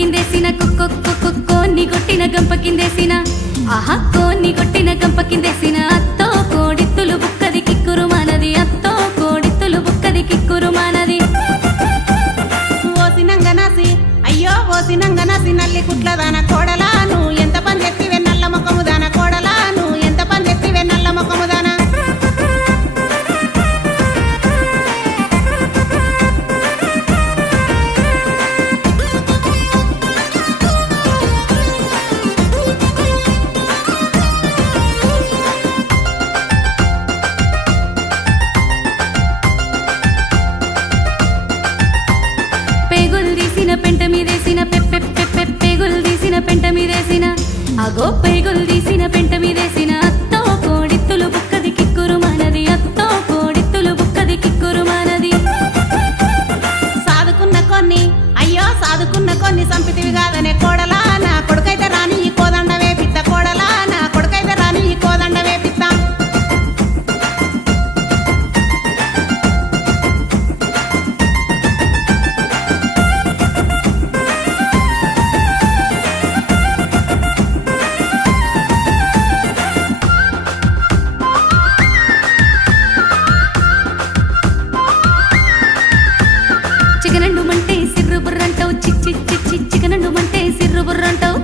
కిందేసిన కుక్కొక్కు కుక్కోని కొట్టిన గంప కిందేసిన. ఆహా కోని కొట్టిన గంప కిందేసిన. అత్తో కోడిత్తులు బుక్కది కిక్కురు మనది. అత్తో కోడిత్తులు బుక్కది కిక్కురు మనది. ఓసినంగనాసి అయ్యో ఓసినంగనాసి నల్లి కుట్లదాన కోడలా నువ్వు ఎంత పని చెప్పి మీదేసిన అగో పేగులు తీసిన పెంట మీదేసిన బుర్రంటావు?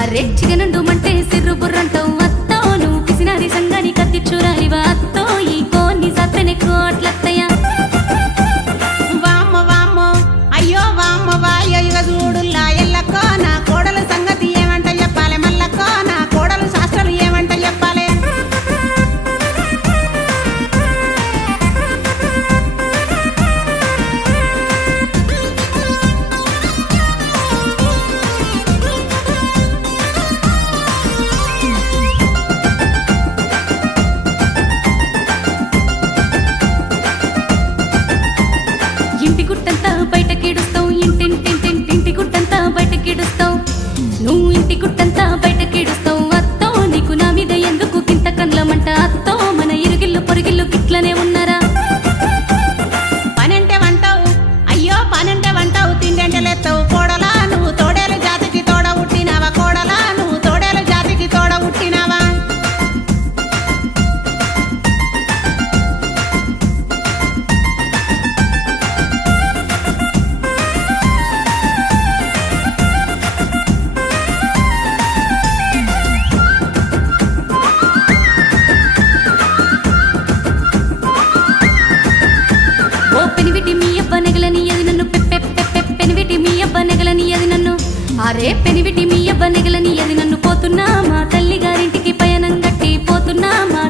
అరే చిగనండు మంటే సిర్రు బుర్రంటావు. అత్తో నువ్వు పిసినారి సంగాని కత్తి చూరాలి వాత్తో ఈ కోన్ని సత్తనే కోట్లతో గుంటి బయట రే పెనివిటి మీ అవ్వ నెగలని అది నన్ను పోతున్నా మా తల్లి గారింటికి పయనం గట్టి పోతున్నా మా